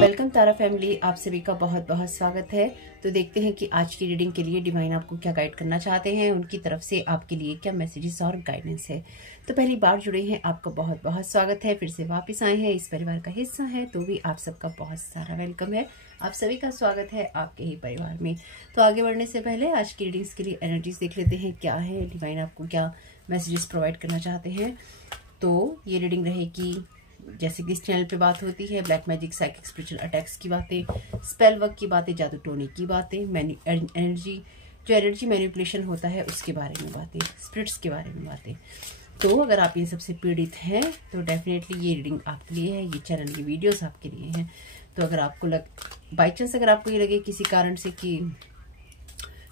Welcome तारा family, आप सभी का बहुत बहुत स्वागत है। तो देखते हैं कि आज की रीडिंग के लिए डिवाइन आपको क्या गाइड करना चाहते हैं, उनकी तरफ से आपके लिए क्या मैसेजेस और गाइडेंस है। तो पहली बार जुड़े हैं, आपका बहुत बहुत स्वागत है। फिर से वापस आए हैं, इस परिवार का हिस्सा है तो भी आप सबका बहुत सारा वेलकम है। आप सभी का स्वागत है आपके ही परिवार में। तो आगे बढ़ने से पहले आज की रीडिंग्स के लिए एनर्जीज देख लेते हैं, क्या है डिवाइन आपको क्या मैसेजेस प्रोवाइड करना चाहते हैं। तो ये रीडिंग रहेगी जैसे कि इस चैनल पे बात होती है, black magic, psychic, spiritual attacks की बातें, स्पेल वर्क की बातें, जादू टोने की बातें, एनर्जी मैनिपुलेशन होता है उसके बारे में बातें, स्पिरिट्स के बारे में बातें। तो अगर आप ये सबसे पीड़ित हैं तो डेफिनेटली ये रीडिंग आपके लिए है, ये चैनल की वीडियोस आपके लिए हैं। तो अगर आपको बाई चांस अगर आपको ये लगे किसी कारण से कि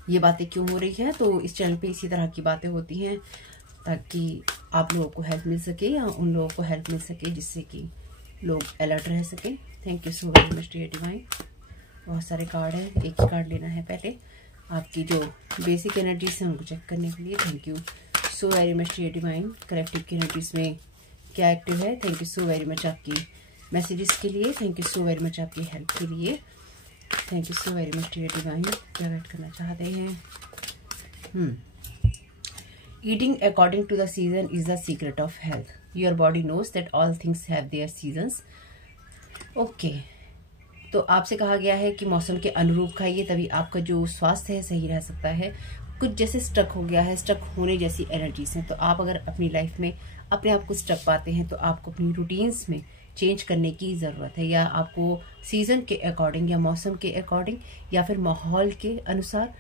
ये बातें क्यों हो रही है, तो इस चैनल पे इसी तरह की बातें होती हैं ताकि आप लोगों को हेल्प मिल सके या उन लोगों को हेल्प मिल सके जिससे कि लोग अलर्ट रह सके। Thank you so very much dear divine. बहुत सारे कार्ड हैं, एक ही कार्ड लेना है पहले आपकी जो बेसिक एनर्जीज हैं उनको चेक करने के लिए। Thank you so very much dear divine. Collective की एनर्जीज में क्या एक्टिव है, thank you so very much आपकी मैसेजेस के लिए, thank you so very much आपकी हेल्प के लिए, thank you so very much dear divine. क्या गाइड करना चाहते हैं। Eating according to the season is the secret of health. Your body knows that all things have their seasons. Okay. तो आपसे कहा गया है कि मौसम के अनुरूप खाइए, तभी आपका जो स्वास्थ्य है सही रह सकता है। कुछ जैसे स्टक हो गया है, स्टक होने जैसी एनर्जीज हैं, तो आप अगर अपनी लाइफ में अपने आप को स्टक पाते हैं तो आपको अपनी रूटीन्स में चेंज करने की ज़रूरत है, या आपको सीजन के अकॉर्डिंग या मौसम के अकॉर्डिंग या फिर माहौल के अनुसार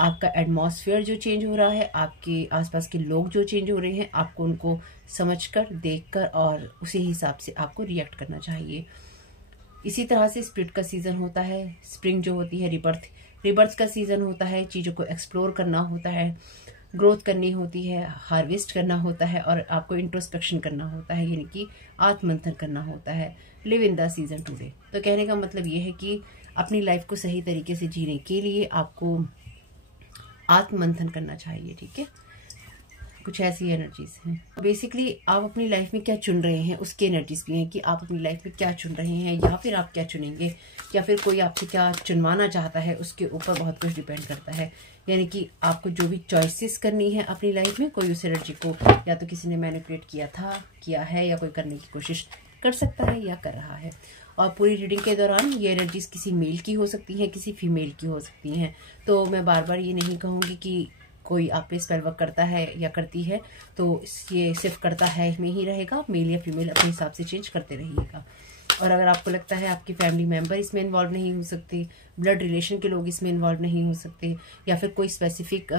आपका एटमॉस्फेयर जो चेंज हो रहा है, आपके आसपास के लोग जो चेंज हो रहे हैं, आपको उनको समझकर, देखकर और उसी हिसाब से आपको रिएक्ट करना चाहिए। इसी तरह से स्प्रिट का सीजन होता है, स्प्रिंग जो होती है रिबर्थ का सीजन होता है। चीज़ों को एक्सप्लोर करना होता है, ग्रोथ करनी होती है, हार्वेस्ट करना होता है और आपको इंट्रोस्पेक्शन करना होता है, यानी कि आत्ममंथन करना होता है। Live in the season today. तो कहने का मतलब ये है कि अपनी लाइफ को सही तरीके से जीने के लिए आपको आत्ममंथन करना चाहिए, ठीक है। कुछ ऐसी एनर्जीज हैं। बेसिकली आप अपनी लाइफ में क्या चुन रहे हैं उसकी एनर्जीज भी हैं कि आप अपनी लाइफ में क्या चुन रहे हैं, या फिर आप क्या चुनेंगे, या फिर कोई आपसे क्या चुनवाना चाहता है, उसके ऊपर बहुत कुछ डिपेंड करता है। यानी कि आपको जो भी चॉइसेस करनी है अपनी लाइफ में, कोई उस एनर्जी को या तो किसी ने मैनिपुलेट किया है या कोई करने की कोशिश कर सकता है या कर रहा है। और पूरी रीडिंग के दौरान ये एनर्जीज किसी मेल की हो सकती हैं, किसी फीमेल की हो सकती हैं। तो मैं बार बार ये नहीं कहूँगी कि कोई आप पे स्पेल वर्क करता है या करती है तो ये सिर्फ करता है में ही रहेगा, मेल या फीमेल अपने हिसाब से चेंज करते रहिएगा। और अगर आपको लगता है आपकी फैमिली मेम्बर इसमें इन्वॉल्व नहीं हो सकते, ब्लड रिलेशन के लोग इसमें इन्वॉल्व नहीं हो सकते, या फिर कोई स्पेसिफिक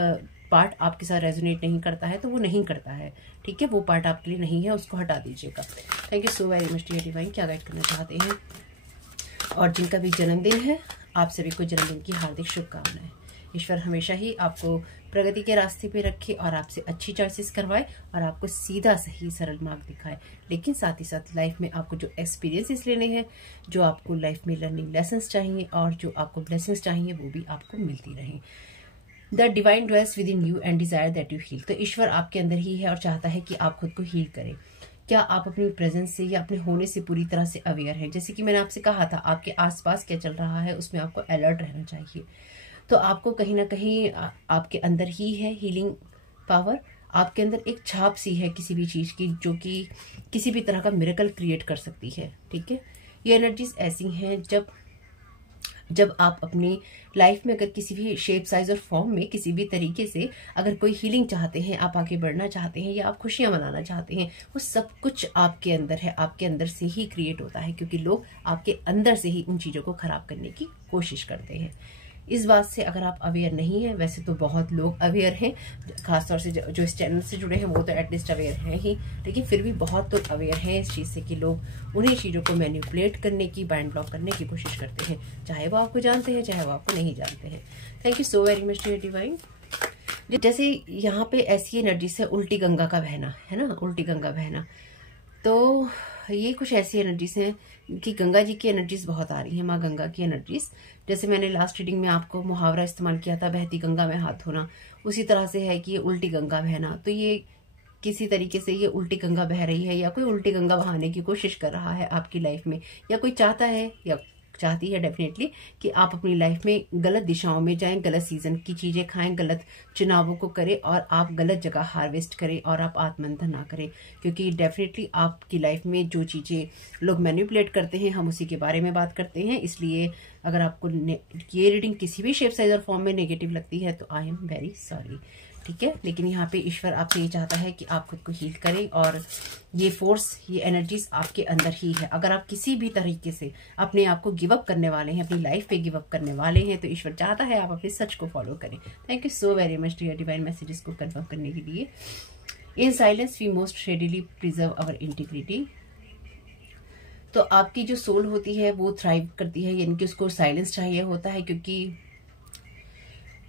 पार्ट आपके साथ रेजोनेट नहीं करता है तो वो नहीं करता है, ठीक है। वो पार्ट आपके लिए नहीं है, उसको हटा दीजिएगा। Thank you so very much dear divine. क्या गाइड करना चाहते हैं। और जिनका भी जन्मदिन है, आप सभी को जन्मदिन की हार्दिक शुभकामनाएं। ईश्वर हमेशा ही आपको प्रगति के रास्ते पे रखे और आपसे अच्छी चॉइसेस करवाए और आपको सीधा सही सरल मार्ग दिखाए। लेकिन साथ ही साथ लाइफ में आपको जो एक्सपीरियंसेस लेने हैं, जो आपको लाइफ में लर्निंग लेसन्स चाहिए और जो आपको ब्लेसिंग्स चाहिए, वो भी आपको मिलती रहें। The divine dwells within you and desire that you heal. तो ईश्वर आपके अंदर ही है और चाहता है कि आप खुद को हील करें। क्या आप अपनी प्रेजेंस से या अपने होने से पूरी तरह से अवेयर हैं? जैसे कि मैंने आपसे कहा था, आपके आसपास क्या चल रहा है उसमें आपको अलर्ट रहना चाहिए। तो आपको कहीं ना कहीं आपके अंदर ही है हीलिंग पावर, आपके अंदर एक छाप सी है किसी भी चीज़ की जो कि किसी भी तरह का मिरेकल क्रिएट कर सकती है, ठीक है। ये एनर्जीज ऐसी हैं जब आप अपनी लाइफ में अगर किसी भी शेप, साइज और फॉर्म में किसी भी तरीके से अगर कोई हीलिंग चाहते हैं, आप आगे बढ़ना चाहते हैं या आप खुशियां मनाना चाहते हैं, वो सब कुछ आपके अंदर है, आपके अंदर से ही क्रिएट होता है, क्योंकि लोग आपके अंदर से ही उन चीज़ों को खराब करने की कोशिश करते हैं। इस बात से अगर आप अवेयर नहीं हैं, वैसे तो बहुत लोग अवेयर हैं, खासतौर से जो इस चैनल से जुड़े हैं वो तो एटलीस्ट अवेयर हैं ही, लेकिन फिर भी बहुत लोग अवेयर हैं इस चीज़ से कि लोग उन्हीं चीज़ों को मैनिपुलेट करने की, बाइंड ब्लॉक करने की कोशिश करते हैं, चाहे वो आपको जानते हैं चाहे वो आपको नहीं जानते हैं। Thank you so very much dear divine. जैसे यहाँ पे ऐसी एनर्जी से उल्टी गंगा का बहना है ना, उल्टी गंगा बहना, तो ये कुछ ऐसी एनर्जीज हैं कि गंगा जी की एनर्जीज बहुत आ रही हैं, माँ गंगा की एनर्जीज। जैसे मैंने लास्ट रीडिंग में आपको मुहावरा इस्तेमाल किया था, बहती गंगा में हाथ धोना, उसी तरह से है कि ये उल्टी गंगा बहना। तो ये किसी तरीके से ये उल्टी गंगा बह रही है या कोई उल्टी गंगा बहाने की कोशिश कर रहा है आपकी लाइफ में, या कोई चाहता है या चाहती है डेफिनेटली कि आप अपनी लाइफ में गलत दिशाओं में जाएं, गलत सीजन की चीजें खाएं, गलत चुनावों को करें और आप गलत जगह हार्वेस्ट करें और आप आत्मंथन ना करें, क्योंकि डेफिनेटली आपकी लाइफ में जो चीजें लोग मैनिपुलेट करते हैं हम उसी के बारे में बात करते हैं। इसलिए अगर आपको ये रीडिंग किसी भी शेप, साइज और फॉर्म में नेगेटिव लगती है तो आई एम वेरी सॉरी, ठीक है। लेकिन यहाँ पे ईश्वर आपसे ये चाहता है कि आप खुद को हील करें और ये फोर्स, ये एनर्जीज आपके अंदर ही है। अगर आप किसी भी तरीके से अपने आप को गिव अप करने वाले हैं, अपनी लाइफ पे गिव अप करने वाले हैं, तो ईश्वर चाहता है आप अपने सच को फॉलो करें। Thank you so very much dear divine messages को कन्फर्म करने के लिए। In silence we most readily preserve our integrity. तो आपकी जो सोल होती है वो थ्राइव करती है, यानी कि उसको साइलेंस चाहिए होता है, क्योंकि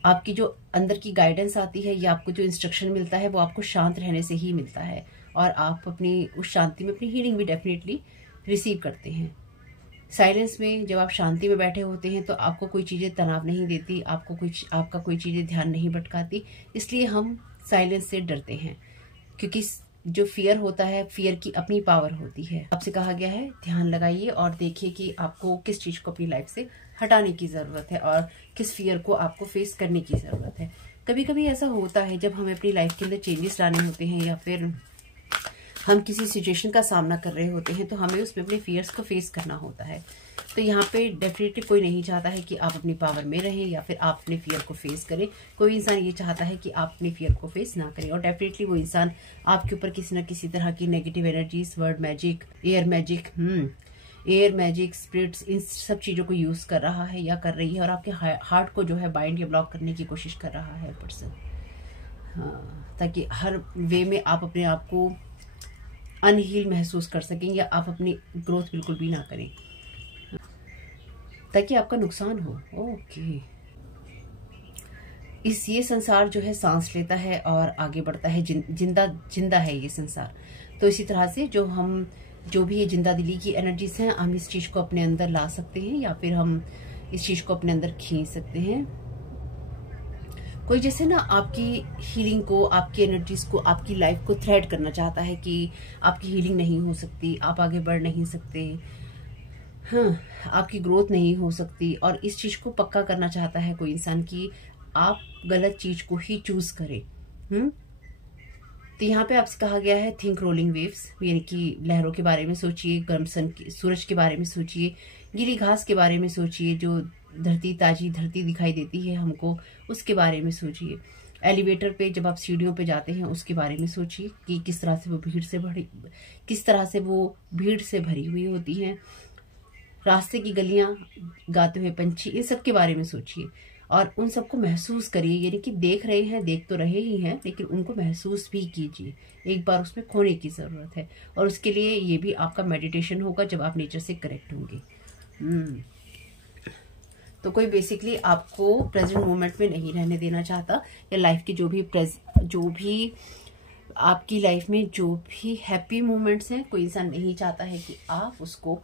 आपकी जो अंदर की गाइडेंस आती है या आपको जो इंस्ट्रक्शन मिलता है वो आपको शांत रहने से ही मिलता है और आप अपनी उस शांति में अपनी हीलिंग भी डेफिनेटली रिसीव करते हैं। साइलेंस में जब आप शांति में बैठे होते हैं तो आपको कोई चीज़ें तनाव नहीं देती, आपका कोई चीज़ें ध्यान नहीं भटकाती। इसलिए हम साइलेंस से डरते हैं, क्योंकि जो फियर होता है, फियर की अपनी पावर होती है। आपसे कहा गया है ध्यान लगाइए और देखिए कि आपको किस चीज को अपनी लाइफ से हटाने की जरूरत है और किस फियर को आपको फेस करने की जरूरत है। कभी कभी ऐसा होता है जब हमें अपनी लाइफ के अंदर चेंजेस लाने होते हैं या फिर हम किसी सिचुएशन का सामना कर रहे होते हैं तो हमें उसमें अपने फियर्स को फेस करना होता है। तो यहाँ पे डेफिनेटली कोई नहीं चाहता है कि आप अपनी पावर में रहें या फिर आप अपने फियर को फेस करें। कोई इंसान ये चाहता है कि आप अपने फियर को फेस ना करें और डेफिनेटली वो इंसान आपके ऊपर किसी न किसी तरह की negative energies, word magic, air magic, spirits, इन सब चीज़ों को यूज़ कर रहा है या कर रही है और आपके हार्ट को जो है बाइंड या ब्लॉक करने की कोशिश कर रहा है पर्सन। हाँ, ताकि हर वे में आप अपने आप को अनहील महसूस कर सकें या आप अपनी ग्रोथ बिल्कुल भी ना करें ताकि आपका नुकसान हो। ओके, ये संसार जो है सांस लेता है और आगे बढ़ता है, जिंदा है ये संसार। तो इसी तरह से जो भी ये जिंदा दिली की एनर्जीज हैं, हम इस चीज को अपने अंदर ला सकते हैं या फिर हम इस चीज को अपने अंदर खींच सकते हैं। कोई जैसे ना आपकी हीलिंग को, आपकी एनर्जीज को, आपकी लाइफ को थ्रेट करना चाहता है कि आपकी हीलिंग नहीं हो सकती, आप आगे बढ़ नहीं सकते, हाँ, आपकी ग्रोथ नहीं हो सकती, और इस चीज को पक्का करना चाहता है कोई इंसान कि आप गलत चीज को ही चूज करें। तो यहाँ पे आपसे कहा गया है थिंक रोलिंग वेव्स, यानी कि लहरों के बारे में सोचिए, गर्म सूरज के बारे में सोचिए, गीली घास के बारे में सोचिए, जो ताजी धरती दिखाई देती है हमको, उसके बारे में सोचिए। एलिवेटर पे जब आप सीढ़ियों पे जाते हैं उसके बारे में सोचिए कि किस तरह से वो भीड़ से भरी हुई होती हैं। रास्ते की गलियां, गाते हुए पंछी, इन सब के बारे में सोचिए और उन सबको महसूस करिए, यानी कि देख रहे हैं, देख तो रहे ही हैं, लेकिन उनको महसूस भी कीजिए। एक बार उसमें खोने की जरूरत है और उसके लिए ये भी आपका मेडिटेशन होगा जब आप नेचर से कनेक्ट होंगे। तो कोई बेसिकली आपको प्रेजेंट मोमेंट में नहीं रहने देना चाहता, या लाइफ के जो भी आपकी लाइफ में जो भी हैप्पी मोमेंट्स हैं, कोई इंसान नहीं चाहता है कि आप उसको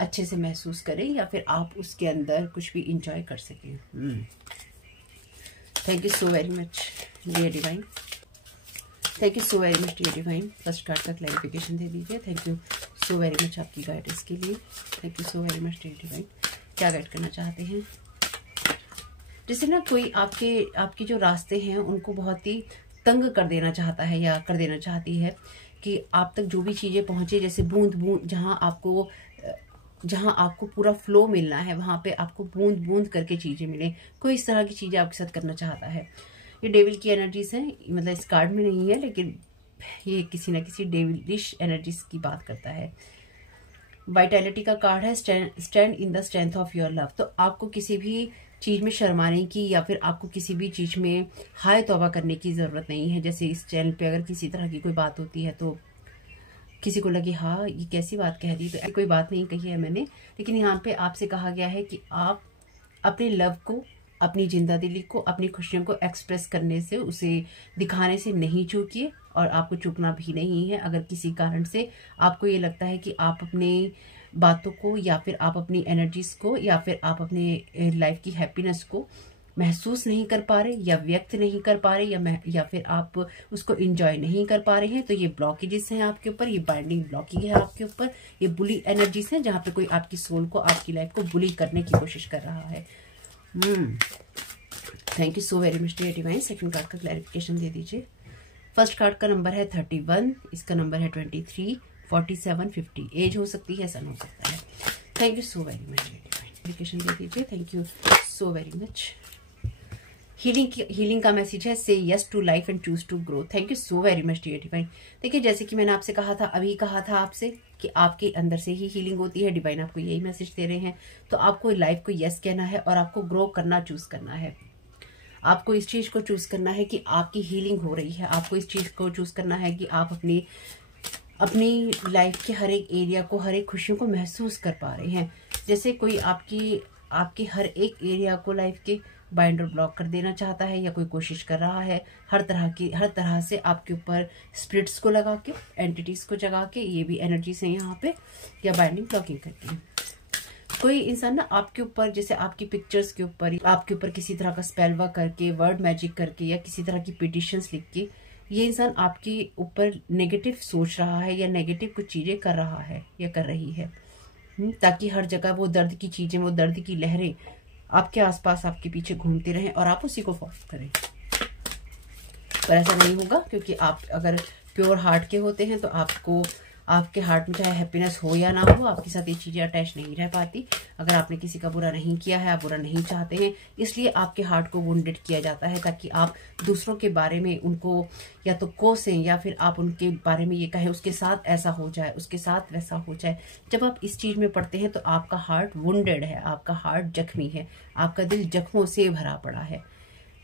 अच्छे से महसूस करें या फिर आप उसके अंदर कुछ भी इंजॉय कर सकें। Thank you so very much dear divine, thank you so very much dear divine. First card का क्लैरिफिकेशन दे दीजिए। Thank you so very much आपकी गाइडेंस के लिए। Thank you so very much dear divine. क्या guide करना चाहते हैं? जैसे ना कोई आपके जो रास्ते हैं उनको बहुत ही तंग कर देना चाहता है या कर देना चाहती है कि आप तक जो भी चीजें पहुंचे, जैसे बूंद बूंद, जहां आपको पूरा फ्लो मिलना है वहां पे आपको बूंद बूंद करके चीजें मिले। कोई इस तरह की चीजें आपके साथ करना चाहता है। ये डेविल की एनर्जीज हैं, मतलब इस कार्ड में नहीं है लेकिन ये किसी ना किसी डेविलिश एनर्जीज की बात करता है। वाइटैलिटी का कार्ड है, stand in the strength of your love. तो आपको किसी भी चीज में शर्माने की या फिर आपको किसी भी चीज में हाय तौबा करने की जरूरत नहीं है। जैसे इस चैनल पे अगर किसी तरह की कोई बात होती है तो किसी को लगे हाँ ये कैसी बात कह रही है, तो कोई बात नहीं कही है मैंने, लेकिन यहाँ पे आपसे कहा गया है कि आप अपने लव को, अपनी जिंदा दिली को, अपनी खुशियों को एक्सप्रेस करने से, उसे दिखाने से नहीं चूकिए और आपको चूकना भी नहीं है। अगर किसी कारण से आपको ये लगता है कि आप अपनी बातों को या फिर आप अपनी एनर्जीज को या फिर आप अपने लाइफ की हैप्पीनेस को महसूस नहीं कर पा रहे या व्यक्त नहीं कर पा रहे या फिर आप उसको एंजॉय नहीं कर पा रहे हैं, तो ये ब्लॉकेजेस हैं आपके ऊपर, ये बाइंडिंग ब्लॉकिंग है आपके ऊपर, ये बुली एनर्जीज हैं जहां पे कोई आपकी सोल को, आपकी लाइफ को बुली करने की कोशिश कर रहा है। Thank you so very much dear divine. Second card का क्लैरिफिकेशन दे दीजिए। फर्स्ट कार्ड का नंबर है 31, इसका नंबर है 23, 47, 50। एज हो सकती है, सन हो सकता है। Thank you so very much dear divine. Clarification दे दीजिए। Thank you so very much. Healing का मैसेज है, say yes to life and choose to grow. Thank you so very much dear divine. देखिए, जैसे कि मैंने आपसे कहा था, अभी कहा था आपसे कि आपके अंदर से ही हीलिंग होती है। डिवाइन आपको यही मैसेज दे रहे हैं। तो आपको लाइफ को यस कहना है और आपको ग्रो करना चूज करना है। आपको इस चीज को चूज करना है कि आपकी हीलिंग हो रही है। आपको इस चीज को चूज करना है कि आप अपनी लाइफ के हर एक एरिया को, हर एक खुशियों को महसूस कर पा रहे हैं। जैसे कोई आपकी हर एक एरिया को लाइफ के बाइंड और ब्लॉक कर देना चाहता है या कोई कोशिश कर रहा है हर तरह से आपके ऊपर स्पिरिट्स को लगा के, एंटिटीज को जगा के, ये भी एनर्जीज हैं यहाँ पे, या बाइंडिंग ब्लॉकिंग करके। कोई इंसान ना आपके ऊपर, जैसे आपकी पिक्चर्स के ऊपर, आपके ऊपर किसी तरह का स्पेल वर्क करके, वर्ड मैजिक करके या किसी तरह की पिटिशंस लिख के ये इंसान आपके ऊपर नेगेटिव सोच रहा है या नेगेटिव कुछ चीजें कर रहा है या कर रही है, ताकि हर जगह वो दर्द की चीजें, वो दर्द की लहरें आपके आसपास, आपके पीछे घूमते रहें और आप उसी को फॉलो करें। पर ऐसा नहीं होगा, क्योंकि आप अगर प्योर हार्ट के होते हैं तो आपको, आपके हार्ट में चाहे हैप्पीनेस हो या ना हो, आपके साथ ये चीजें अटैच नहीं रह पाती। अगर आपने किसी का बुरा नहीं किया है, आप बुरा नहीं चाहते हैं, इसलिए आपके हार्ट को वुंडेड किया जाता है, ताकि आप दूसरों के बारे में उनको या तो कोसें या फिर आप उनके बारे में ये कहें उसके साथ ऐसा हो जाए, उसके साथ वैसा हो जाए। जब आप इस चीज में पड़ते हैं तो आपका हार्ट वुंडेड है, आपका हार्ट जख्मी है, आपका दिल जख्मों से भरा पड़ा है।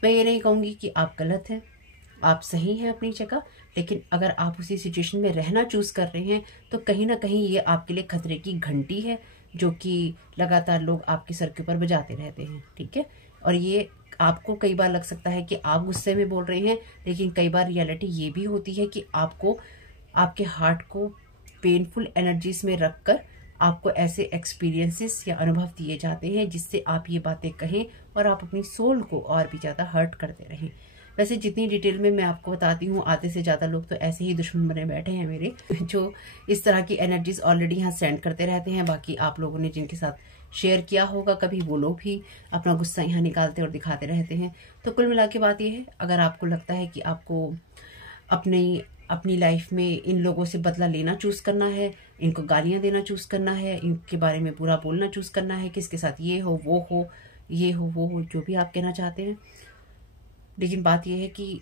मैं ये नहीं कहूंगी कि आप गलत हैं, आप सही हैं अपनी जगह, लेकिन अगर आप उसी सिचुएशन में रहना चूज कर रहे हैं तो कहीं ना कहीं ये आपके लिए खतरे की घंटी है, जो कि लगातार लोग आपके सर के ऊपर बजाते रहते हैं। ठीक है, और ये आपको कई बार लग सकता है कि आप गुस्से में बोल रहे हैं, लेकिन कई बार रियलिटी ये भी होती है कि आपको, आपके हार्ट को पेनफुल एनर्जीज में रखकर आपको ऐसे एक्सपीरियंसेस या अनुभव दिए जाते हैं जिससे आप ये बातें कहें और आप अपनी सोल को और भी ज्यादा हर्ट करते रहें। वैसे जितनी डिटेल में मैं आपको बताती हूँ, आधे से ज्यादा लोग तो ऐसे ही दुश्मन बने बैठे हैं मेरे, जो इस तरह की एनर्जीज ऑलरेडी यहाँ सेंड करते रहते हैं। बाकी आप लोगों ने जिनके साथ शेयर किया होगा कभी, वो लोग भी अपना गुस्सा यहाँ निकालते और दिखाते रहते हैं। तो कुल मिला के बात यह है, अगर आपको लगता है कि आपको अपनी लाइफ में इन लोगों से बदला लेना चूज करना है, इनको गालियां देना चूज करना है, इनके बारे में बुरा बोलना चूज करना है, किसके साथ ये हो वो हो, ये हो वो हो, जो भी आप कहना चाहते हैं, लेकिन बात यह है कि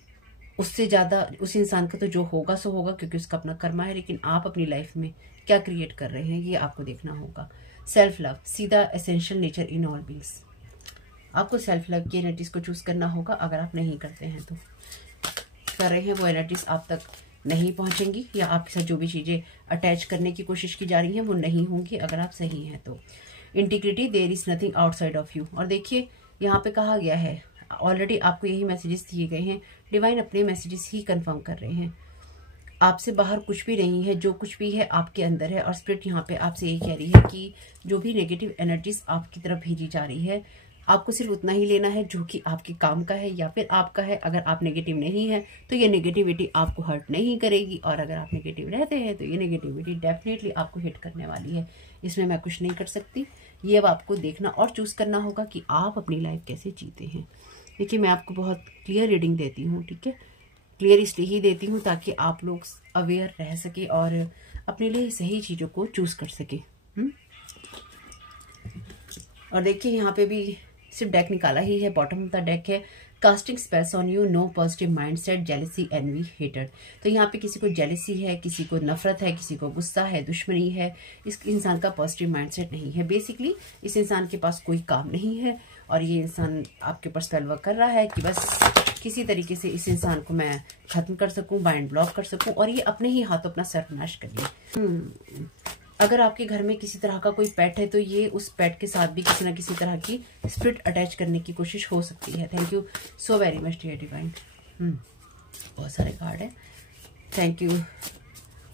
उससे ज्यादा उस इंसान का तो जो होगा सो होगा, क्योंकि उसका अपना कर्मा है। लेकिन आप अपनी लाइफ में क्या क्रिएट कर रहे हैं ये आपको देखना होगा। सेल्फ लव, सीधा essential nature in all beings. आपको सेल्फ लव की एनर्जीज को चूज करना होगा। अगर आप नहीं करते हैं तो कर रहे हैं, वो एनर्जीज आप तक नहीं पहुंचेंगी, या आपके साथ जो भी चीजें अटैच करने की कोशिश की जा रही हैं वो नहीं होंगी अगर आप सही हैं तो। Integrity, there is nothing outside of you. और देखिए यहाँ पे कहा गया है, ऑलरेडी आपको यही मैसेजेस दिए गए हैं, डिवाइन अपने मैसेजेस ही कंफर्म कर रहे हैं। आपसे बाहर कुछ भी नहीं है, जो कुछ भी है आपके अंदर है। और स्पिरिट यहाँ पे आपसे यही कह रही है कि जो भी नेगेटिव एनर्जीज आपकी तरफ भेजी जा रही है, आपको सिर्फ उतना ही लेना है जो कि आपके काम का है या फिर आपका है। अगर आप नेगेटिव नहीं है तो ये नेगेटिविटी आपको हर्ट नहीं करेगी, और अगर आप नेगेटिव रहते हैं तो ये नेगेटिविटी डेफिनेटली आपको हिट करने वाली है। इसमें मैं कुछ नहीं कर सकती, ये अब आपको देखना और चूज करना होगा कि आप अपनी लाइफ कैसे जीते हैं। देखिए, मैं आपको बहुत क्लियर रीडिंग देती हूँ, ठीक है, क्लियर इसलिए ही देती हूँ ताकि आप लोग अवेयर रह सके और अपने लिए सही चीजों को चूज कर सके। और देखिए यहाँ पे भी सिर्फ डेक निकाला ही है, बॉटम ऑफ द डेक है casting spells on you, no positive mindset, jealousy, envy, hated. तो यहाँ पे किसी को जेलसी है, किसी को नफरत है, किसी को गुस्सा है, दुश्मनी है। इस इंसान का पॉजिटिव माइंडसेट नहीं है। बेसिकली इस इंसान के पास कोई काम नहीं है और ये इंसान आपके ऊपर स्पेल वर्क कर रहा है कि बस किसी तरीके से इस इंसान को मैं खत्म कर सकूं, बाइंड ब्लॉक कर सकूं, और ये अपने ही हाथों अपना सर्वनाश कर ले। अगर आपके घर में किसी तरह का कोई पेट है तो ये उस पेट के साथ भी किसी ना किसी तरह की स्पिरिट अटैच करने की कोशिश हो सकती है। Thank you so very much dear divine. बहुत सारे कार्ड है, thank you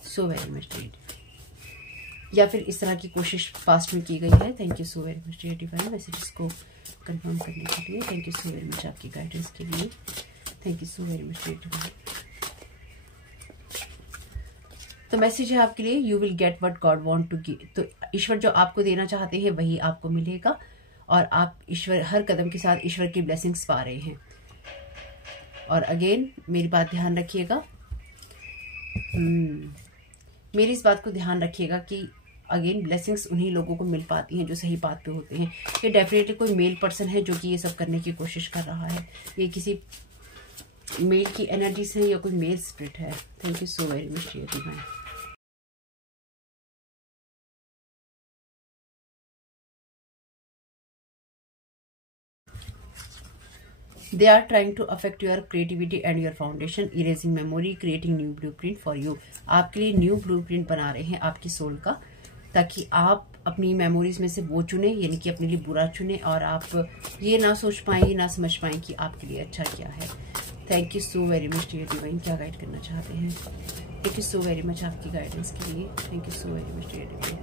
so very much dear. या फिर इस तरह की कोशिश पास्ट में की गई है। Thank you so very much dear divine messages को कंफर्म करने के लिए। Thank you so very much आपकी गाइडेंस के लिए। Thank you so very much dear divine. तो मैसेज है आपके लिए, you will get what God want to give. तो ईश्वर जो आपको देना चाहते हैं वही आपको मिलेगा, और आप ईश्वर हर कदम के साथ ईश्वर की ब्लेसिंग्स पा रहे हैं। और अगेन मेरी बात ध्यान रखिएगा, मेरी इस बात को ध्यान रखिएगा कि अगेन ब्लेसिंग्स उन्हीं लोगों को मिल पाती हैं जो सही बात पे होते हैं। ये डेफिनेटली कोई मेल पर्सन है जो कि ये सब करने की कोशिश कर रहा है। ये किसी मेल की एनर्जीज है या कोई मेल स्पिरिट है। Thank you so very much dear divine. They are trying to affect your creativity and your foundation, erasing memory, creating new blueprint for you. आपके लिए न्यू ब्लूप्रिंट बना रहे हैं आपकी सोल का, ताकि आप अपनी मेमोरीज में से वो चुने, यानी कि अपने लिए बुरा चुने, और आप ये ना सोच पाएंगे, ना समझ पाएंगे कि आपके लिए अच्छा क्या है। Thank you so very much dear divine. क्या गाइड करना चाहते हैं? Thank you so very much आपकी गाइडेंस के लिए। Thank you so very much dear divine.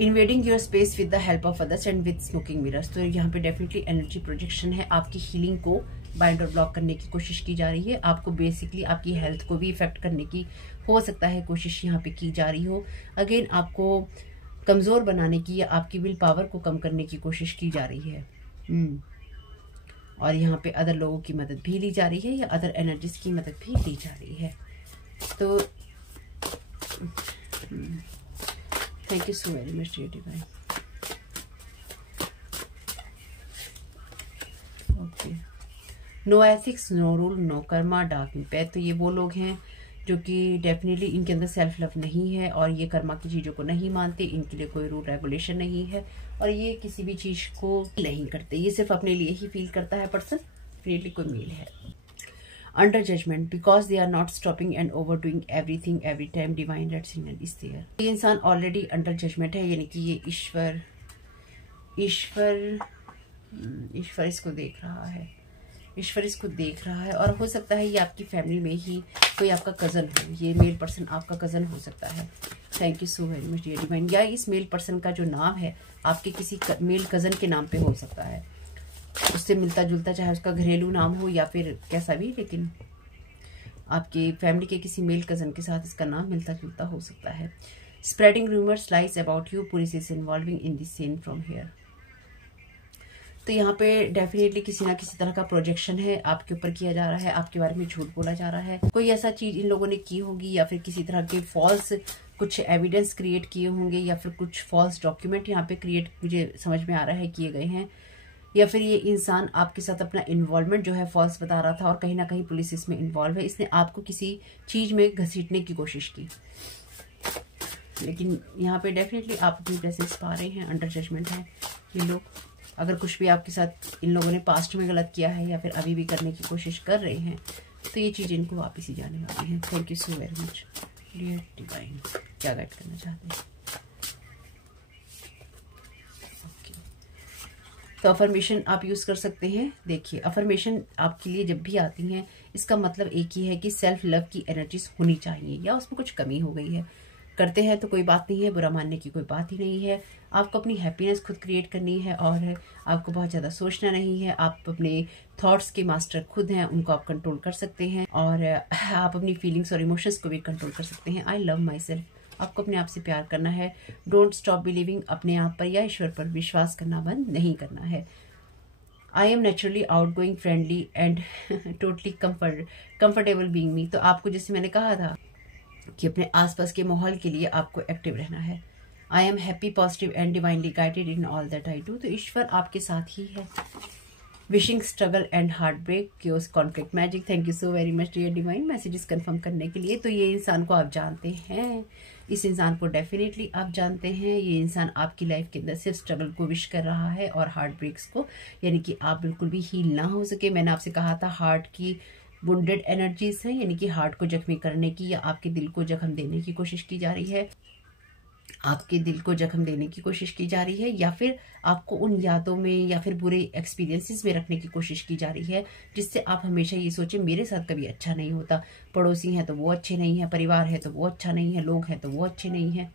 Invading your space with the help of others and with smoking mirrors. तो यहाँ पे डेफिनेटली एनर्जी प्रोजेक्शन है, आपकी हीलिंग को बाइंड और ब्लॉक करने की कोशिश की जा रही है। आपको बेसिकली आपकी हेल्थ को भी इफेक्ट करने की हो सकता है कोशिश यहाँ पे की जा रही हो। अगेन आपको कमजोर बनाने की या आपकी विल पावर को कम करने की कोशिश की जा रही है। और यहाँ पे अदर लोगों की मदद भी ली जा रही है, या अदर एनर्जीज की मदद भी ली जा रही है। तो thank you so very much dear divine. Okay, no ethics, no rule, no karma, dark impact. तो ये वो लोग हैं जो कि डेफिनेटली इनके अंदर सेल्फ लव नहीं है, और ये कर्मा की चीज़ों को नहीं मानते। इनके लिए कोई रूल रेगुलेशन नहीं है, और ये किसी भी चीज़ को नहीं करते। ये सिर्फ अपने लिए ही फील करता है पर्सन। डेफिनेटली कोई मेल है। Under judgement, because they are not stopping and over doing everything every time divine red signal is there. ये इंसान ऑलरेडी अंडर जजमेंट है, यानी कि ये ईश्वर इसको देख रहा है। ईश्वर इसको देख रहा है, और हो सकता है ये आपकी फैमिली में ही कोई आपका कजन हो। ये मेल पर्सन आपका कजन हो सकता है। Thank you so very much dear divine. या इस मेल पर्सन का जो नाम है आपके किसी मेल कजन के नाम पे हो सकता है, उससे मिलता जुलता, चाहे उसका घरेलू नाम हो या फिर कैसा भी, लेकिन आपकी फैमिली के किसी मेल कजन के साथ इसका नाम मिलता जुलता हो सकता है। Spreading rumours lies about you, police is involving in this scene from here. तो यहाँ पे डेफिनेटली किसी ना किसी तरह का प्रोजेक्शन है आपके ऊपर किया जा रहा है, आपके बारे में झूठ बोला जा रहा है। कोई ऐसा चीज इन लोगों ने की होगी, या फिर किसी तरह के फॉल्स कुछ एविडेंस क्रिएट किए होंगे, या फिर कुछ फॉल्स डॉक्यूमेंट यहाँ पे क्रिएट, मुझे समझ में आ रहा है, किए गए हैं। या फिर ये इंसान आपके साथ अपना इन्वॉल्वमेंट जो है फॉल्स बता रहा था, और कहीं ना कहीं पुलिस इसमें इन्वॉल्व है। इसने आपको किसी चीज में घसीटने की कोशिश की, लेकिन यहाँ पे डेफिनेटली आप अपनी ब्लेसिंग्स पा रहे हैं। अंडर जजमेंट है ये लोग। अगर कुछ भी आपके साथ इन लोगों ने पास्ट में गलत किया है, या फिर अभी भी करने की कोशिश कर रहे हैं, तो ये चीज़ इनको वापस ही जाने वाली है। Thank you so very much dear divine. क्या गाइड करना चाहते हैं? तो अफर्मेशन आप यूज कर सकते हैं। देखिए, अफर्मेशन आपके लिए जब भी आती हैं, इसका मतलब एक ही है कि सेल्फ लव की एनर्जीज होनी चाहिए, या उसमें कुछ कमी हो गई है। करते हैं तो कोई बात नहीं है, बुरा मानने की कोई बात ही नहीं है। आपको अपनी हैप्पीनेस खुद क्रिएट करनी है, और आपको बहुत ज़्यादा सोचना नहीं है। आप अपने थॉट्स के मास्टर खुद हैं, उनको आप कंट्रोल कर सकते हैं, और आप अपनी फीलिंग्स और इमोशंस को भी कंट्रोल कर सकते हैं। I love my self. आपको अपने आप से प्यार करना है। Don't stop believing. अपने आप पर या ईश्वर पर विश्वास करना बंद नहीं करना है। I M naturally out going, friendly and totally comfortable being me. तो आपको, जैसे मैंने कहा था कि अपने आसपास के माहौल के लिए आपको एक्टिव रहना है। I am happy, positive and divinely guided in all that I do. तो ईश्वर आपके साथ ही है। Wishing struggle and heart break, chaos conflict magic. Thank you so very much dear divine messages confirm करने के लिए। तो ये इंसान को आप जानते हैं, इस इंसान को डेफिनेटली आप जानते हैं। ये इंसान आपकी लाइफ के अंदर सिर्फ स्ट्रगल को विश कर रहा है, और हार्ट ब्रेक्स को, यानी कि आप बिल्कुल भी हील ना हो सके। मैंने आपसे कहा था हार्ट की वुंडेड एनर्जीज हैं, यानी कि हार्ट को जख्मी करने की या आपके दिल को जख्म देने की कोशिश की जा रही है। आपके दिल को जख्म देने की कोशिश की जा रही है, या फिर आपको उन यादों में या फिर बुरे एक्सपीरियंसेस में रखने की कोशिश की जा रही है, जिससे आप हमेशा ये सोचें मेरे साथ कभी अच्छा नहीं होता, पड़ोसी हैं तो वो अच्छे नहीं है, परिवार है तो वो अच्छा नहीं है, लोग हैं तो वो अच्छे नहीं है।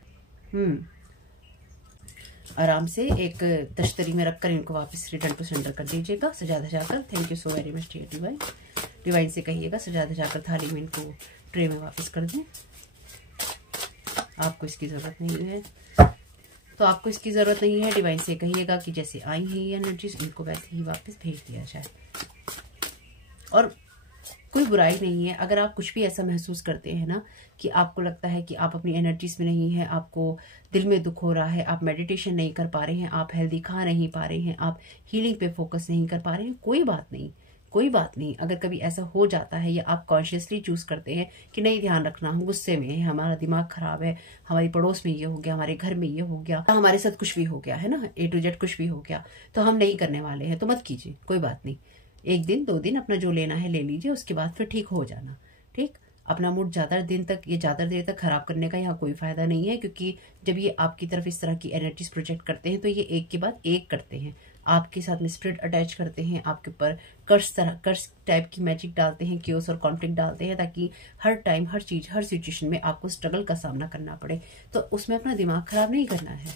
आराम से एक तश्तरी में रखकर इनको वापस रिटर्न टू सेंडर कर दीजिएगा, सजा धजा कर। Thank you so very much dear divine. Divine से कहिएगा सजा धजा कर थाली में इनको ट्रे में वापस कर दें। आपको इसकी ज़रूरत नहीं है तो आपको इसकी ज़रूरत नहीं है। डिवाइन से कहिएगा कि जैसे आई हैं ये एनर्जीज, इनको वैसे ही वापस भेज दिया जाए। और कोई बुराई नहीं है अगर आप कुछ भी ऐसा महसूस करते हैं ना कि आपको लगता है कि आप अपनी एनर्जीज में नहीं है, आपको दिल में दुख हो रहा है, आप मेडिटेशन नहीं कर पा रहे हैं, आप हेल्दी खा नहीं पा रहे हैं, आप हीलिंग पे फोकस नहीं कर पा रहे हैं, कोई बात नहीं, कोई बात नहीं। अगर कभी ऐसा हो जाता है या आप कॉन्शियसली चूज करते हैं कि नहीं ध्यान रखना, हम गुस्से में हैं, हमारा दिमाग खराब है, हमारी पड़ोस में ये हो गया, हमारे घर में ये हो गया, हमारे साथ कुछ भी हो गया है ना, A to Z कुछ भी हो गया, तो हम नहीं करने वाले हैं, तो मत कीजिए, कोई बात नहीं। 1 दिन 2 दिन अपना जो लेना है ले लीजिए, उसके बाद फिर ठीक हो जाना। ठीक, अपना मूड ज्यादा दिन तक या ज्यादा देर तक खराब करने का यहाँ कोई फायदा नहीं है, क्योंकि जब ये आपकी तरफ इस तरह की एनर्जीज प्रोजेक्ट करते हैं तो ये एक के बाद एक करते हैं, आपके साथ में स्पिरिट अटैच करते हैं, आपके ऊपर कर्स टाइप की मैजिक डालते हैं, क्योस और कॉन्फ्लिक्ट डालते हैं, ताकि हर टाइम हर चीज हर सिचुएशन में आपको स्ट्रगल का सामना करना पड़े। तो उसमें अपना दिमाग खराब नहीं करना है।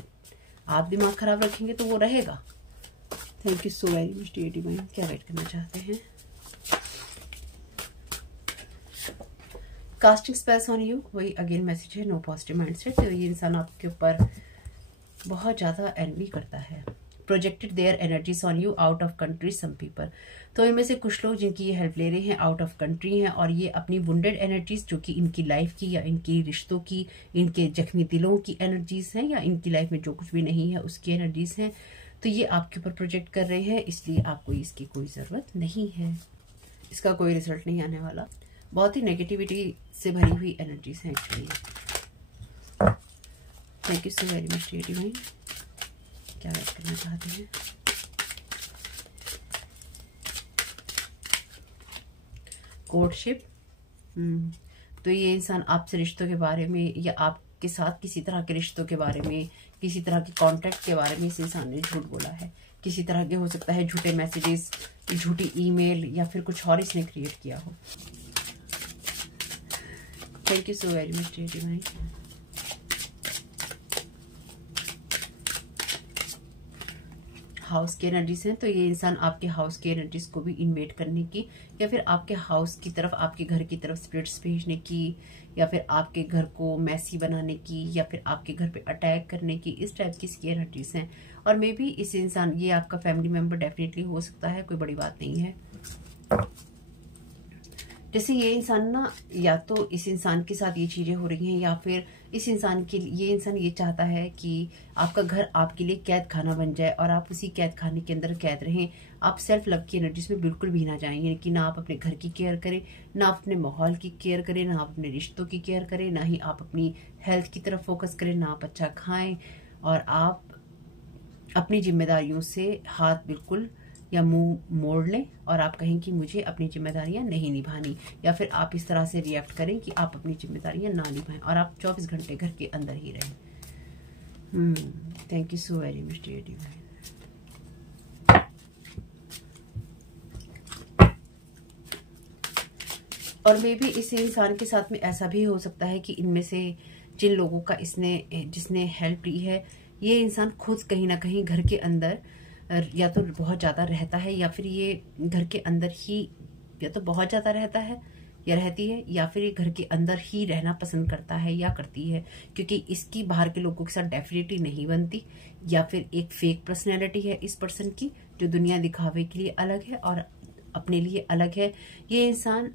आप दिमाग खराब रखेंगे तो वो रहेगा। Thank you so very much dear divine. क्या वेट करना चाहते हैं? कास्टिंग स्पेल्स ऑन यू, वही अगेन मैसेज है, नो पॉजिटिव माइंडसेट। तो ये इंसान आपके ऊपर बहुत ज्यादा एनवी करता है। Projected their energies on you out of country some people. तो इनमें से कुछ लोग जिनकी ये हेल्प ले रहे हैं आउट ऑफ कंट्री हैं, और ये अपनी वुंडेड एनर्जीज जो कि इनकी लाइफ की या इनकी रिश्तों की, इनके जख्मी दिलों की एनर्जीज हैं, या इनकी लाइफ में जो कुछ भी नहीं है उसकी एनर्जीज हैं, तो ये आपके ऊपर प्रोजेक्ट कर रहे हैं। इसलिए आपको इसकी कोई जरूरत नहीं है, इसका कोई रिजल्ट नहीं आने वाला। बहुत ही नेगेटिविटी से भरी हुई एनर्जीज हैं actually. Thank you so very much dear divine. क्या बात करना चाहते हैं? कोर्टशिप। तो ये इंसान आपसे रिश्तों के बारे में या आपके साथ किसी तरह के रिश्तों के बारे में, किसी तरह के कॉन्टेक्ट के बारे में इस इंसान ने झूठ बोला है। किसी तरह के हो सकता है झूठे मैसेजेस, झूठी ईमेल, या फिर कुछ और इसने क्रिएट किया हो। Thank you so very much dear divine. House की एनर्जीज हैं, तो ये इंसान आपके हाउस की एनर्जीज को भी इन्वेट करने की, या फिर आपके हाउस की तरफ, आपके घर की तरफ स्पिरिट्स भेजने की, या फिर आपके घर को मैसी बनाने की, या फिर आपके घर पे अटैक करने की, इस टाइप की इसकी एनर्जीज हैं। और मे बी इस इंसान, ये आपका फैमिली मेंबर डेफिनेटली हो सकता है, कोई बड़ी बात नहीं है। जैसे ये इंसान ना, या तो इस इंसान के साथ ये चीजें हो रही हैं, या फिर इस इंसान के ये इंसान ये चाहता है कि आपका घर आपके लिए कैद खाना बन जाए और आप उसी कैद खाने के अंदर कैद रहें। आप सेल्फ लव की एनर्जीज में बिल्कुल भी ना जाएं, यानी कि ना आप अपने घर की केयर करें, ना आप अपने माहौल की केयर करें, ना आप अपने रिश्तों की केयर करें, ना ही आप अपनी हेल्थ की तरफ फोकस करें, ना आप अच्छा खाएं, और आप अपनी जिम्मेदारियों से हाथ बिल्कुल या मुंह मोड़ लें और आप कहें कि मुझे अपनी जिम्मेदारियां नहीं निभानी, या फिर आप इस to से रिएक्ट करें कि आप अपनी जिम्मेदारियां ना निभाएं और आप 24 घंटे घर के अंदर ही रहें। Thank you so very much dear divine. और मे बी इस इंसान के साथ में ऐसा भी हो सकता है कि इनमें से जिन लोगों का जिसने हेल्प ली है, ये इंसान खुद कहीं ना कहीं घर के अंदर या तो बहुत ज्यादा रहता है, या फिर ये घर के अंदर ही या तो बहुत ज्यादा रहता है या रहती है, या फिर ये घर के अंदर ही रहना पसंद करता है या करती है, क्योंकि इसकी बाहर के लोगों के साथ डेफिनेटली नहीं बनती, या फिर एक फेक पर्सनैलिटी है इस पर्सन की जो दुनिया दिखावे के लिए अलग है और अपने लिए अलग है। ये इंसान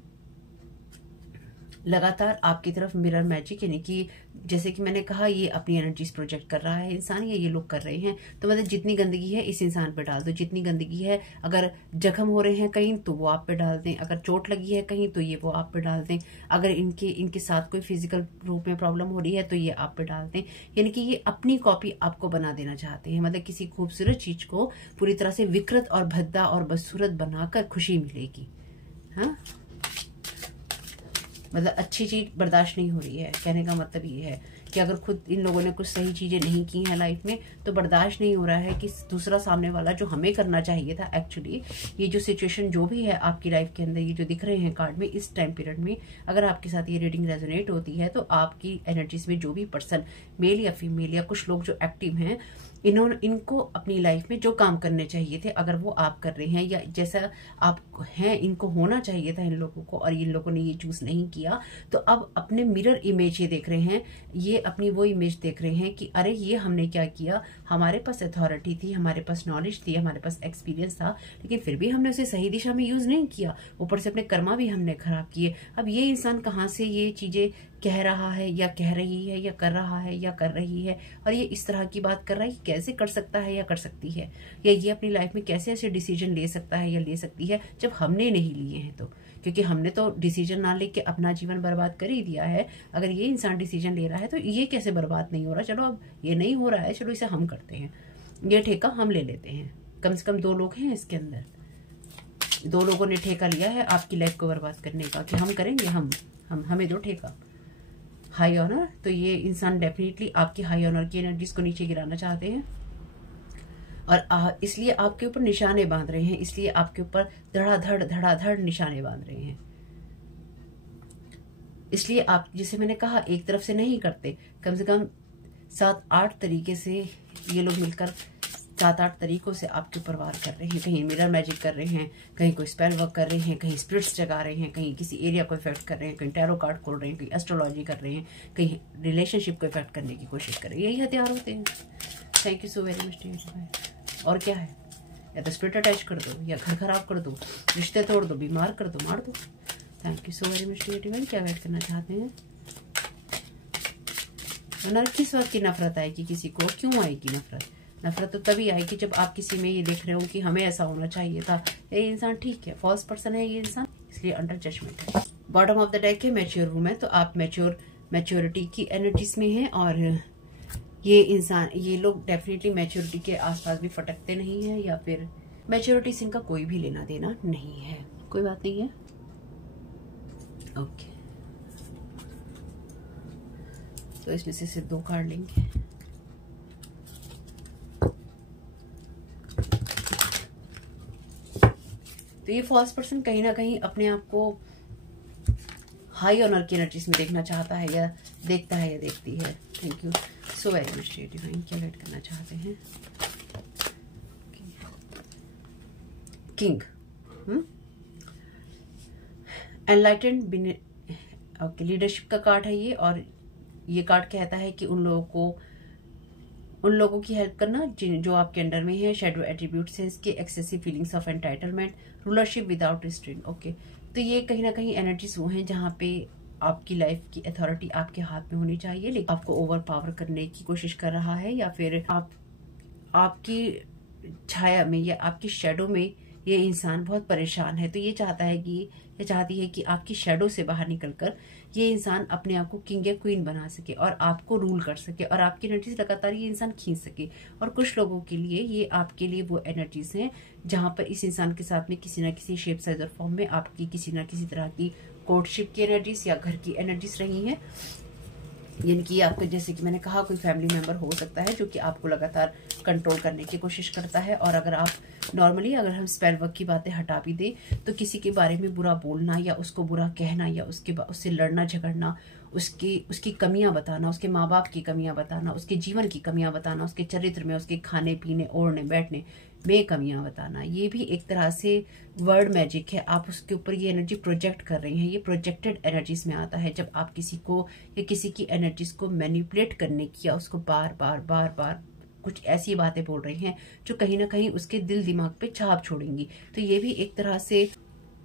लगातार आपकी तरफ मिरर मैजिक, यानी कि जैसे कि मैंने कहा, ये अपनी एनर्जीज प्रोजेक्ट कर रहा है इंसान, ये लोग कर रहे हैं। तो मतलब जितनी गंदगी है इस इंसान पे डाल दो, जितनी गंदगी है, अगर जख्म हो रहे हैं कहीं तो वो आप पे डाल दें, अगर चोट लगी है कहीं तो ये वो आप पे डाल दें, अगर इनके साथ कोई फिजिकल रूप में प्रॉब्लम हो रही है तो ये आप पे डाल दें। यानी कि ये अपनी कॉपी आपको बना देना चाहते हैं। मतलब किसी खूबसूरत चीज को पूरी तरह से विकृत और भद्दा और बदसूरत बनाकर खुशी मिलेगी। हाँ, मतलब अच्छी चीज बर्दाश्त नहीं हो रही है। कहने का मतलब ये है कि अगर खुद इन लोगों ने कुछ सही चीजें नहीं की हैं लाइफ में, तो बर्दाश्त नहीं हो रहा है कि दूसरा सामने वाला जो हमें करना चाहिए था। एक्चुअली ये जो सिचुएशन जो भी है आपकी लाइफ के अंदर, ये जो दिख रहे हैं कार्ड में इस टाइम पीरियड में, अगर आपके साथ ये रीडिंग रेजोनेट होती है, तो आपकी एनर्जीज में जो भी पर्सन, मेल या फीमेल, या कुछ लोग जो एक्टिव हैं, इनको अपनी लाइफ में जो काम करने चाहिए थे, अगर वो आप कर रहे हैं या जैसा आप हैं इनको होना चाहिए था इन लोगों को, और इन लोगों ने ये चूज नहीं किया, तो अब अपने मिरर इमेज ये देख रहे हैं, ये अपनी वो इमेज देख रहे हैं कि अरे ये हमने क्या किया, हमारे पास अथॉरिटी थी, हमारे पास नॉलेज थी, हमारे पास एक्सपीरियंस था, लेकिन फिर भी हमने उसे सही दिशा में यूज नहीं किया, ऊपर से अपने कर्मा भी हमने खराब किए। अब ये इंसान कहाँ से ये चीजें कह रहा है या कह रही है या कर रहा है या कर रही है, और ये इस तरह की बात कर रहा है कि कैसे कर सकता है या कर सकती है, या ये अपनी लाइफ में कैसे ऐसे डिसीजन ले सकता है या ले सकती है जब हमने नहीं लिए हैं। तो क्योंकि हमने तो डिसीजन ना लेके अपना जीवन बर्बाद कर ही दिया है, अगर ये इंसान डिसीजन ले रहा है तो ये कैसे बर्बाद नहीं हो रहा। चलो अब ये नहीं हो रहा है, चलो इसे हम करते हैं, ये ठेका हम ले लेते हैं। कम से कम 2 लोग हैं इसके अंदर, 2 लोगों ने ठेका लिया है आपकी लाइफ को बर्बाद करने का कि हम करेंगे, हमें दो ठेका। हाई ऑनर, तो ये इंसान डेफिनेटली आपकी हाई ऑनर की एनर्जीज को नीचे गिराना चाहते हैं, और इसलिए आपके ऊपर निशाने बांध रहे हैं, इसलिए आपके ऊपर धड़ाधड़ निशाने बांध रहे हैं। इसलिए आप, जिसे मैंने कहा, एक तरफ से नहीं करते, कम से कम 7-8 तरीके से ये लोग मिलकर 7-8 तरीकों से आपके ऊपर वार कर रहे हैं। कहीं मिरर मैजिक कर रहे हैं, कहीं कोई स्पेल वर्क कर रहे हैं, कहीं स्पिरिट्स जगा रहे हैं, कहीं किसी एरिया को इफेक्ट कर रहे हैं, कहीं टैरो कार्ड खोल रहे हैं, कहीं एस्ट्रोलॉजी कर रहे हैं, कहीं रिलेशनशिप को इफेक्ट करने की कोशिश कर रहे हैं। यही हथियार होते हैं। Thank you so very much. और क्या है, या तो स्पिरिट अटैच कर दो, या घर खराब कर दो, रिश्ते तोड़ दो, बीमार कर दो, मार दो। Thank you so very much divine. क्या वेट करना चाहते हैं? वरना किस वक्त की नफरत आएगी किसी को, क्यों आएगी नफरत? नफरत तो तभी आएगी जब आप किसी में ये देख रहे हो कि हमें ऐसा होना चाहिए था, ये इंसान ठीक है, फॉल्स पर्सन है ये इंसान, इसलिए अंडर जजमेंट है। बॉटम ऑफ द डेक है मैच्योर वूमेन, तो आप मैच्योरिटी की एनर्जीज में हैं, और ये इंसान, ये लोग डेफिनेटली मैच्योरिटी के आसपास भी फटकते नहीं है, या फिर मैच्योरिटी से इनका कोई भी लेना देना नहीं है। कोई बात नहीं है, ओके। तो इसमें से सिर्फ 2 कार्ड लेंगे। तो ये फॉल्स पर्सन कहीं ना कहीं अपने आप को हाई ऑनर की एनर्जीज में देखना चाहता है, या देखता है, या देखती है। Thank you so very much divine. क्या वेट करना चाहते हैं? किंग, एनलाइटेंड, ओके, लीडरशिप का कार्ड है ये, और ये कार्ड कहता है कि उन लोगों की हेल्प करना जो आपके अंडर में है, शेडो एट्रीब्यूट्स है इसके, excessive feelings of entitlement, rulership without restraint. Okay, तो ये कहीं ना कहीं एनर्जीज वो हैं जहाँ पे आपकी लाइफ की अथॉरिटी आपके हाथ में होनी चाहिए, लेकिन आपको ओवर पावर करने की कोशिश कर रहा है, या फिर आपकी छाया में या आपकी शेडो में ये इंसान बहुत परेशान है। तो ये चाहती है कि आपकी शेडो से बाहर निकलकर ये इंसान अपने आप को किंग या क्वीन बना सके और आपको रूल कर सके, और आपकी एनर्जीज लगातार ये इंसान खींच सके। और कुछ लोगों के लिए ये आपके लिए वो एनर्जीज हैं जहां पर इस इंसान के साथ में किसी ना किसी शेप, साइज और फॉर्म में आपकी किसी ना किसी तरह की कोर्टशिप की एनर्जीज या घर की एनर्जीज रही हैं। यानी कि आपको, जैसे कि मैंने कहा, कोई फैमिली मेंबर हो सकता है जो कि आपको लगातार कंट्रोल करने की कोशिश करता है। और अगर आप नॉर्मली, अगर हम स्पेल वर्क की बातें हटा भी दें, तो किसी के बारे में बुरा बोलना या उसको बुरा कहना या उससे लड़ना झगड़ना, उसकी कमियां बताना, उसके माँ बाप की कमियां बताना, उसके जीवन की कमियां बताना, उसके चरित्र में, उसके खाने पीने, ओढ़ने बैठने में कमियां बताना, ये भी एक तरह से वर्ड मैजिक है। आप उसके ऊपर ये एनर्जी प्रोजेक्ट कर रही हैं। ये प्रोजेक्टेड एनर्जीज में आता है जब आप किसी को या किसी की एनर्जीज को मैनिपुलेट करने की या उसको बार बार कुछ ऐसी बातें बोल रहे हैं जो कहीं ना कहीं उसके दिल दिमाग पे छाप छोड़ेंगी। तो ये भी एक तरह से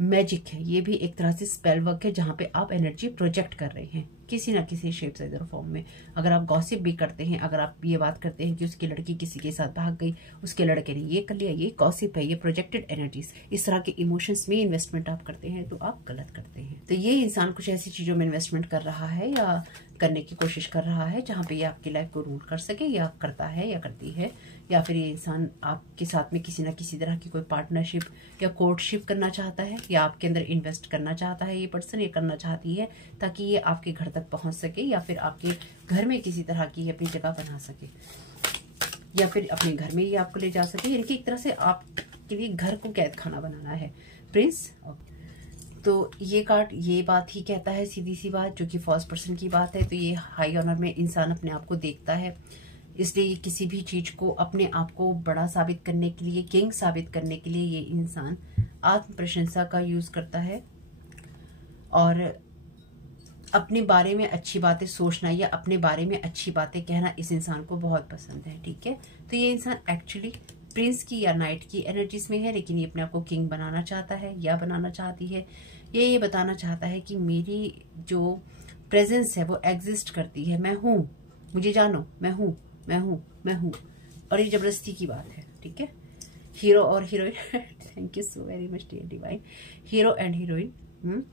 मैजिक है, ये भी एक तरह से स्पेल वर्क है जहां पे आप एनर्जी प्रोजेक्ट कर रहे हैं किसी ना किसी शेप, साइज और फॉर्म में। अगर आप गॉसिप भी करते हैं, अगर आप ये बात करते हैं कि उसकी लड़की किसी के साथ भाग गई, उसके लड़के ने ये कर लिया, ये गॉसिप है, ये प्रोजेक्टेड एनर्जीज। इस तरह के इमोशंस में इन्वेस्टमेंट आप करते हैं तो आप गलत करते हैं। तो ये इंसान कुछ ऐसी चीजों में इन्वेस्टमेंट कर रहा है या करने की कोशिश कर रहा है जहां पे ये आपकी लाइफ को रूल कर सके, या करता है या करती है, या फिर ये इंसान आपके साथ में किसी ना किसी तरह की कोई पार्टनरशिप या कोर्टशिप करना चाहता है, या आपके अंदर इन्वेस्ट करना चाहता है ये पर्सन, ये करना चाहती है, ताकि ये आपके घर तक पहुंच सके या फिर आपके घर में किसी तरह की अपनी जगह बना सके, या फिर अपने घर में ही आपको ले जा सके। यानी कि एक तरह से आपके लिए घर को कैद खाना बनाना है प्रिंस। तो ये कार्ड ये बात ही कहता है, सीधी सी बात, जो कि फर्स्ट पर्सन की बात है। तो ये हाई ऑनर में इंसान अपने आप को देखता है, इसलिए किसी भी चीज को अपने आप को बड़ा साबित करने के लिए, किंग साबित करने के लिए ये इंसान आत्म प्रशंसा का यूज करता है, और अपने बारे में अच्छी बातें सोचना या अपने बारे में अच्छी बातें कहना इस इंसान को बहुत पसंद है। ठीक है, तो ये इंसान एक्चुअली प्रिंस की या नाइट की एनर्जीज में है, लेकिन ये अपने आप को किंग बनाना चाहता है या बनाना चाहती है। ये बताना चाहता है कि मेरी जो प्रेजेंस है वो एग्जिस्ट करती है, मैं हूं, मुझे जानो, मैं हूं, मैं हूं, मैं हूं। और ये जबरदस्ती की बात है। ठीक है, हीरो और heroine thank you so very much dear divine. Hero and heroine,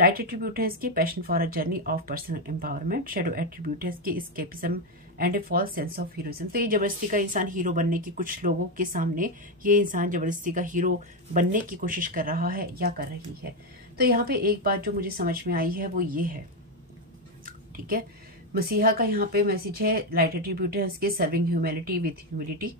light attribute है इसकी passion for a journey of personal empowerment. Shadow attribute है इसकी escapism and a false sense of heroism. तो ये जबरदस्ती का इंसान हीरो बनने की, कुछ लोगों के सामने ये इंसान जबरदस्ती का हीरो बनने की कोशिश कर रहा है या कर रही है। तो यहाँ पे एक बात जो मुझे समझ में आई है वो ये है, ठीक है, मसीहा का यहाँ पे मैसेज है। लाइट एट्रीब्यूट है इसके serving humanity with humility.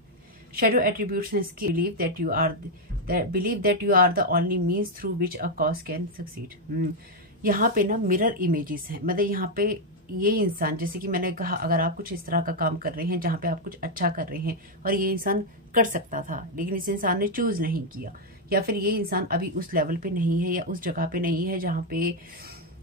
Shadow attributes हैं इसके believe that you are the only means through which a cause can succeed. यहाँ पे ना मिरर इमेजेस हैं, मतलब यहाँ पे ये इंसान, जैसे कि मैंने कहा, अगर आप कुछ इस तरह का काम कर रहे हैं जहां पे आप कुछ अच्छा कर रहे हैं और ये इंसान कर सकता था लेकिन इस इंसान ने चूज नहीं किया, या फिर ये इंसान अभी उस लेवल पे नहीं है या उस जगह पे नहीं है जहां पे,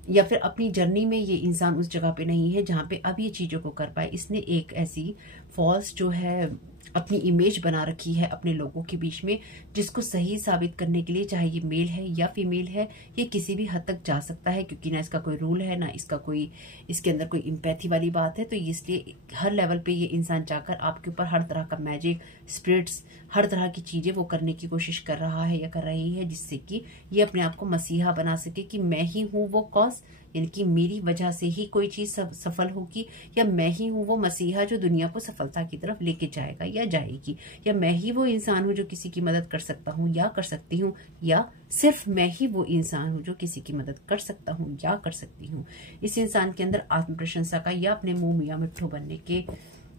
या फिर अपनी जर्नी में ये इंसान उस जगह पे नहीं है जहां पे अब ये चीजों को कर पाए। इसने एक ऐसी फॉल्स जो है अपनी इमेज बना रखी है अपने लोगों के बीच में, जिसको सही साबित करने के लिए, चाहे ये मेल है या फीमेल है, ये किसी भी हद तक जा सकता है, क्योंकि ना इसका कोई रूल है, ना इसका कोई, इसके अंदर कोई इम्पैथी वाली बात है। तो इसलिए हर लेवल पे ये इंसान जाकर आपके ऊपर हर तरह का मैजिक, स्पिरिट्स, हर तरह की चीजें वो करने की कोशिश कर रहा है या कर रही है, जिससे कि ये अपने आप को मसीहा बना सके कि मैं ही हूं वो कॉज, यानी कि मेरी वजह से ही कोई चीज सफल होगी, या मैं ही हूं वो मसीहा जो दुनिया को सफलता की तरफ लेके जाएगा या जाएगी, या मैं ही वो इंसान हूं जो किसी की मदद कर सकता हूं या कर सकती हूं, या सिर्फ मैं ही वो इंसान हूं जो किसी की मदद कर सकता हूं या कर सकती हूं। इस इंसान के अंदर आत्म प्रशंसा का या अपने मुंह मियां मिट्ठू बनने के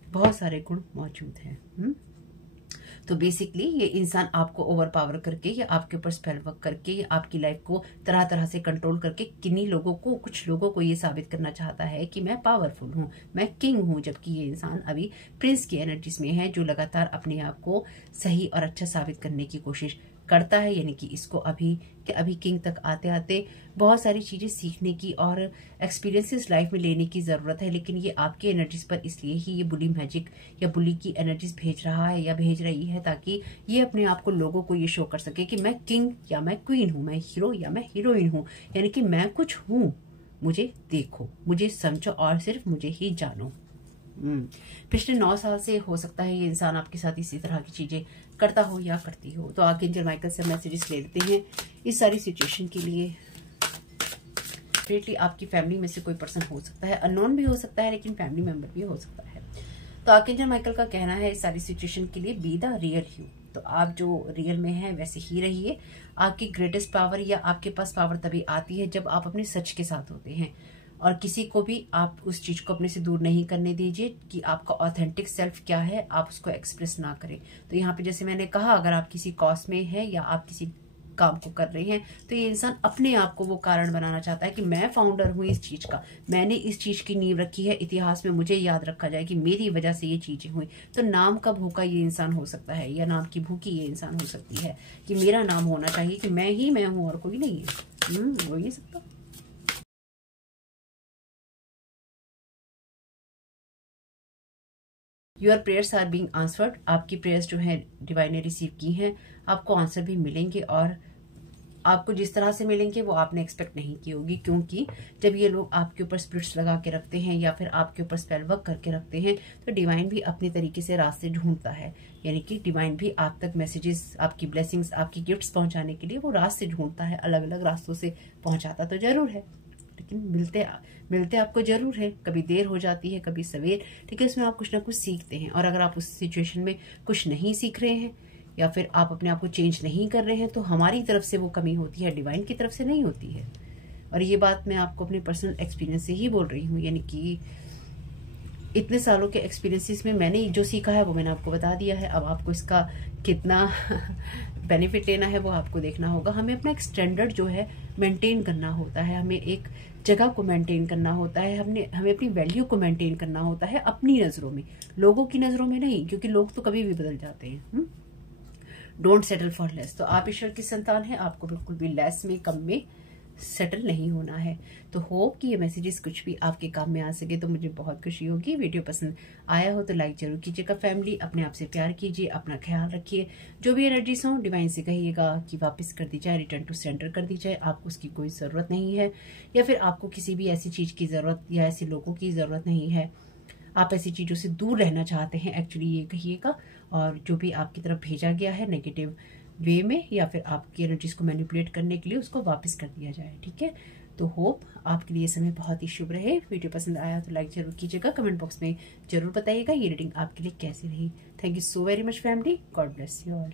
बहुत सारे गुण मौजूद हैं। तो बेसिकली ये इंसान आपको ओवर पावर करके या आपके ऊपर स्पेल वर्क करके या आपकी लाइफ को तरह तरह से कंट्रोल करके किन्हीं लोगों को, कुछ लोगों को ये साबित करना चाहता है कि मैं पावरफुल हूँ, मैं किंग हूँ, जबकि ये इंसान अभी प्रिंस की एनर्जीज में है, जो लगातार अपने आप को सही और अच्छा साबित करने की कोशिश करता है। यानी कि इसको अभी किंग तक आते आते बहुत सारी चीजें सीखने की और एक्सपीरियंसेस लाइफ में लेने की जरूरत है, लेकिन ये आपके एनर्जीज पर इसलिए ही ये बुली मैजिक या बुली की एनर्जीज भेज रहा है या भेज रही है, ताकि ये अपने आप को लोगों को ये शो कर सके कि मैं किंग या मैं क्वीन हूं, मैं हीरो या मैं हीरोइन हूं, यानी कि मैं कुछ हूं, मुझे देखो, मुझे समझो और सिर्फ मुझे ही जानो। पिछले 9 साल से हो सकता है ये इंसान आपके साथ इसी तरह की चीजें करता हो या करती हो। तो आर्कएंजल माइकल से मैसेजेस ले लेते हैं इस सारी सिचुएशन के लिए। डेफिनेटली आपकी फैमिली में से कोई पर्सन हो सकता है, अननोन भी हो सकता है, लेकिन फैमिली मेंबर भी हो सकता है। तो आर्कएंजल माइकल का कहना है इस सारी सिचुएशन के लिए, बी द रियल यू। तो आप जो रियल में हैं वैसे ही रहिए। आपकी ग्रेटेस्ट पावर या आपके पास पावर तभी आती है जब आप अपने सच के साथ होते हैं, और किसी को भी आप उस चीज को अपने से दूर नहीं करने दीजिए कि आपका ऑथेंटिक सेल्फ क्या है, आप उसको एक्सप्रेस ना करें। तो यहाँ पे जैसे मैंने कहा, अगर आप किसी कॉज में है या आप किसी काम को कर रहे हैं, तो ये इंसान अपने आप को वो कारण बनाना चाहता है कि मैं फाउंडर हूं इस चीज का, मैंने इस चीज की नींव रखी है, इतिहास में मुझे याद रखा जाए कि मेरी वजह से ये चीजें हुई। तो नाम का भूखा ये इंसान हो सकता है, या नाम की भूखी ये इंसान हो सकती है कि मेरा नाम होना चाहिए, कि मैं ही मैं हूं और कोई नहीं है। हो नहीं सकता। Your prayers are being answered. आपकी प्रेयर्स जो है डिवाइन ने रिसीव की हैं, आपको आंसर भी मिलेंगे, और आपको जिस तरह से मिलेंगे वो आपने एक्सपेक्ट नहीं की होगी, क्योंकि जब ये लोग आपके ऊपर स्पिरिट्स लगा के रखते हैं या फिर आपके ऊपर स्पेल वर्क करके रखते हैं, तो डिवाइन भी अपनी तरीके से रास्ते ढूंढता है। यानी कि डिवाइन भी आप तक मैसेजेस, आपकी ब्लेसिंग्स, आपकी गिफ्ट्स पहुंचाने के लिए वो रास्ते ढूंढता है, अलग अलग रास्तों से पहुंचाता तो जरूर है। लेकिन मिलते आपको जरूर है, कभी देर हो जाती है, कभी सवेर, ठीक है। उसमें आप कुछ ना कुछ सीखते हैं, और अगर आप उस सिचुएशन में कुछ नहीं सीख रहे हैं या फिर आप अपने आप को चेंज नहीं कर रहे हैं, तो हमारी तरफ से वो कमी होती है, डिवाइन की तरफ से नहीं होती है। और ये बात मैं आपको अपने पर्सनल एक्सपीरियंस से ही बोल रही हूँ, यानी कि इतने सालों के एक्सपीरियंसेस में मैंने जो सीखा है वो मैंने आपको बता दिया है। अब आपको इसका कितना बेनिफिट लेना है वो आपको देखना होगा। हमें अपना एक स्टैंडर्ड जो है मेंटेन करना होता है, हमें एक जगह को मेंटेन करना होता है, हमें अपनी वैल्यू को मेंटेन करना होता है अपनी नजरों में, लोगों की नजरों में नहीं, क्योंकि लोग तो कभी भी बदल जाते हैं। Don't settle for less. तो आप ईश्वर की संतान है, आपको बिल्कुल भी लेस में, कम में सेटल नहीं होना है। तो होप कि ये मैसेजेस कुछ भी आपके काम में आ सके, तो मुझे बहुत खुशी होगी। वीडियो पसंद आया हो तो लाइक जरूर कीजिएगा। फैमिली, अपने आप से प्यार कीजिए, अपना ख्याल रखिए। जो भी एनर्जीज हो डिवाइन से कहिएगा कि वापस कर दी जाए, रिटर्न टू सेंटर कर दी जाए। आपको उसकी कोई जरूरत नहीं है, या फिर आपको किसी भी ऐसी चीज की जरूरत या ऐसे लोगों की जरूरत नहीं है। आप ऐसी चीजों से दूर रहना चाहते हैं, एक्चुअली ये कहिएगा। और जो भी आपकी तरफ भेजा गया है नेगेटिव वे में या फिर आपकी एनर्जीज को मैनिपुलेट करने के लिए, उसको वापस कर दिया जाए, ठीक है। तो होप आपके लिए समय बहुत ही शुभ रहे। वीडियो पसंद आया तो लाइक जरूर कीजिएगा, कमेंट बॉक्स में जरूर बताइएगा ये रीडिंग आपके लिए कैसी रही। Thank you so very much family, God bless you all.